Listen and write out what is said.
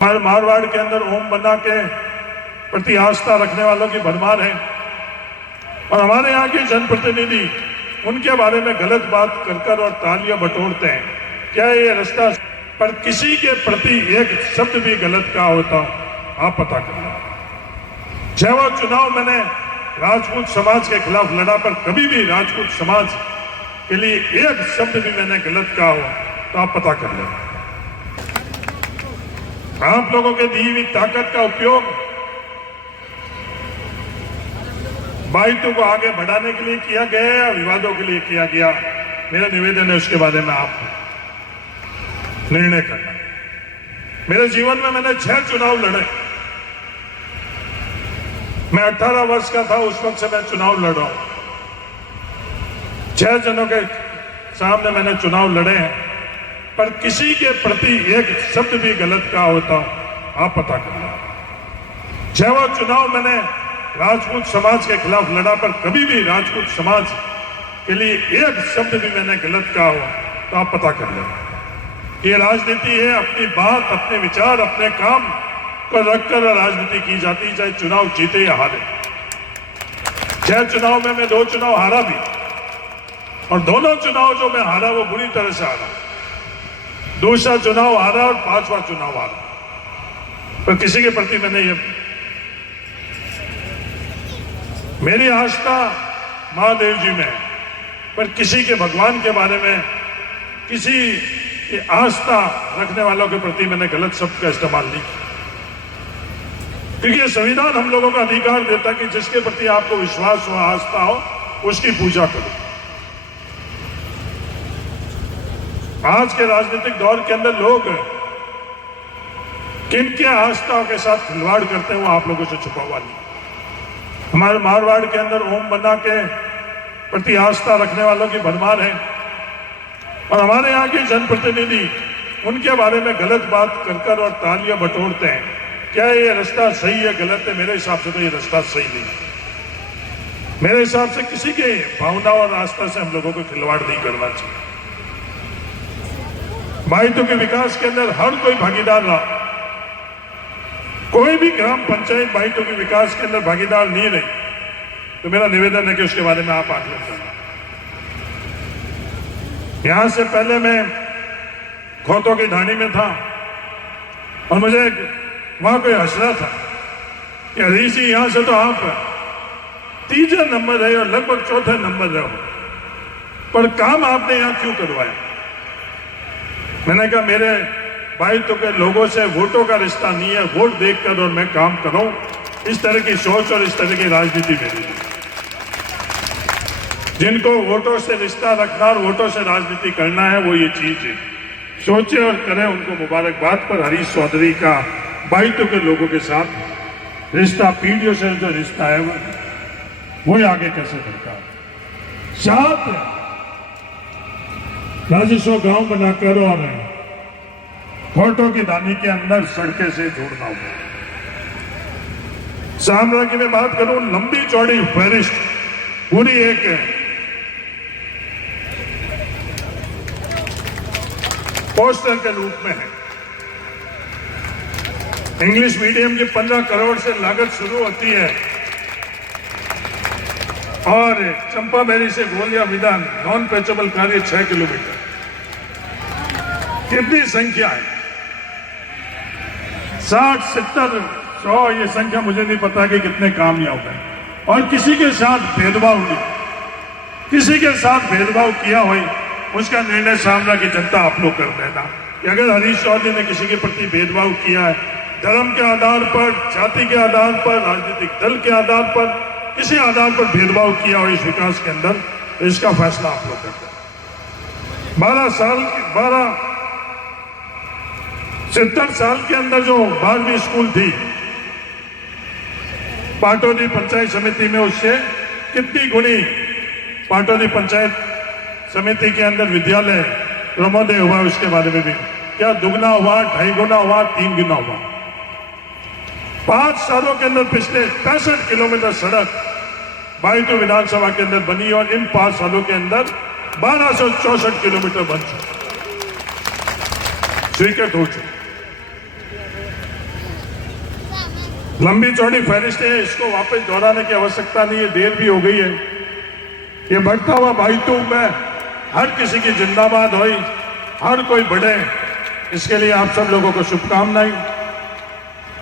हमारे मारवाड़ के अंदर ओम बना के प्रति आस्था रखने वालों की भरमार है और हमारे यहाँ के जनप्रतिनिधि उनके बारे में गलत बात कर और तालियां बटोरते हैं। क्या ये रास्ता पर किसी के प्रति एक शब्द भी गलत का होता आप पता कर लो। चाहे वो चुनाव मैंने राजपूत समाज के खिलाफ लड़ा, पर कभी भी राजपूत समाज के लिए एक शब्द भी मैंने गलत कहा हो तो आप पता कर लें। आप लोगों के दी हुई ताकत का उपयोग बाइतों को आगे बढ़ाने के लिए किया गया या विवादों के लिए किया गया, मेरा निवेदन है उसके बारे में आप निर्णय करना। मेरे जीवन में मैंने 6 चुनाव लड़े। मैं 18 वर्ष का था उस वक्त से मैं चुनाव लड़ रहा हूं। 6 जनों के सामने मैंने चुनाव लड़े हैं, पर किसी के प्रति एक शब्द भी गलत का होता आप पता कर लो। चाहे वो चुनाव मैंने राजपूत समाज के खिलाफ लड़ा, पर कभी भी राजपूत समाज के लिए एक शब्द भी मैंने गलत कहा हो तो आप पता कर लें। ये राजनीति है, अपनी बात, अपने विचार, अपने काम को रखकर राजनीति की जाती है, चाहे चुनाव जीते या हारे। 6 चुनाव में मैं 2 चुनाव हारा भी, और दोनों चुनाव जो मैं हारा वो बुरी तरह से हारा। दूसरा चुनाव हारा और 5वां चुनाव हारा, पर किसी के प्रति मैंने ये, मेरी आस्था महादेव जी में, पर किसी के भगवान के बारे में, किसी की आस्था रखने वालों के प्रति मैंने गलत शब्द का इस्तेमाल नहीं किया। क्योंकि संविधान हम लोगों का अधिकार देता कि जिसके प्रति आपको विश्वास हो, आस्था हो, उसकी पूजा करो। आज के राजनीतिक दौर के अंदर लोग किन के आस्थाओं के साथ खिलवाड़ करते हैं वो आप लोगों से छुपा हुआ नहीं। हमारे मारवाड़ के अंदर ओम बना के प्रति आस्था रखने वालों की भरमार है और हमारे यहाँ के जनप्रतिनिधि उनके बारे में गलत बात कर और तालियां बटोरते हैं। क्या ये रास्ता सही है गलत है? मेरे हिसाब से तो ये रास्ता सही नहीं। मेरे हिसाब से किसी के भावना और आस्था से हम लोगों को खिलवाड़ नहीं करना चाहिए। बाइतों के विकास के अंदर हर कोई भागीदार रहा। कोई भी ग्राम पंचायत बाइतों के विकास के अंदर भागीदार नहीं रही, तो मेरा निवेदन है कि उसके बारे में आप आकलन करना। यहां से पहले मैं खोतों की ढाणी में था और मुझे वहां कोई हंस रहा था कि हरीश जी यहां से तो आप 3 नंबर रहे और लगभग 4 नंबर रहे हो, पर काम आपने यहां क्यों करवाया? मैंने कहा मेरे बाइतों के लोगों से वोटों का रिश्ता नहीं है, वोट देखकर और मैं काम करूं। इस तरह की सोच और इस तरह की राजनीति मेरी। जिनको वोटों से रिश्ता रखना और वोटों से राजनीति करना है वो ये चीज है, सोचे और करें। उनको मुबारकबाद। पर हरीश चौधरी का बाइतों के लोगों के साथ रिश्ता, पीढ़ियों से जो रिश्ता है वो आगे कैसे बढ़ता है। 7 राजस्व गांव बनाकर और खोटों की दानी के अंदर सड़कें से जोड़ना होगा। सामरा की मैं बात करूं, लंबी चौड़ी फहरिस्त पूरी एक पोस्टर के रूप में है। इंग्लिश मीडियम की 15 करोड़ से लागत शुरू होती है और चंपाबेरी से गोलिया विधान नॉन पेचेबल कार्य 6 किलोमीटर। कितनी संख्या है? 60, 70, 100, ये संख्या मुझे नहीं पता कि कितने कामयाब है। और किसी के साथ भेदभाव नहीं, किसी के साथ भेदभाव किया हो उसका निर्णय सामना की जनता आप लोग कर देना। कि अगर हरीश चौधरी ने किसी के प्रति भेदभाव किया है, धर्म के आधार पर, जाति के आधार पर, राजनीतिक दल के आधार पर, किसी आधार पर भेदभाव किया हो इस विकास के अंदर, तो इसका फैसला आप लोग करते हैं। 70 साल के अंदर जो 12वीं स्कूल थी पाटौदी पंचायत समिति में, उससे कितनी गुनी पाटौदी पंचायत समिति के अंदर विद्यालय प्रमोदय हुआ, उसके बारे में भी क्या दुगना हुआ, 2.5 गुना हुआ, 3 गुना हुआ। 5 सालों के अंदर पिछले 65 किलोमीटर सड़क बाइतों विधानसभा के अंदर बनी और इन 5 सालों के अंदर 1264 किलोमीटर बन चुकी, स्वीकृत हो चुकी। लंबी चौड़ी फहरिस्त है, इसको वापस दोहराने की आवश्यकता नहीं है, देर भी हो गई है। ये बढ़ता हुआ भाईतूब में हर किसी की जिंदाबाद हो, हर कोई बढ़े, इसके लिए आप सब लोगों को शुभकामनाएं।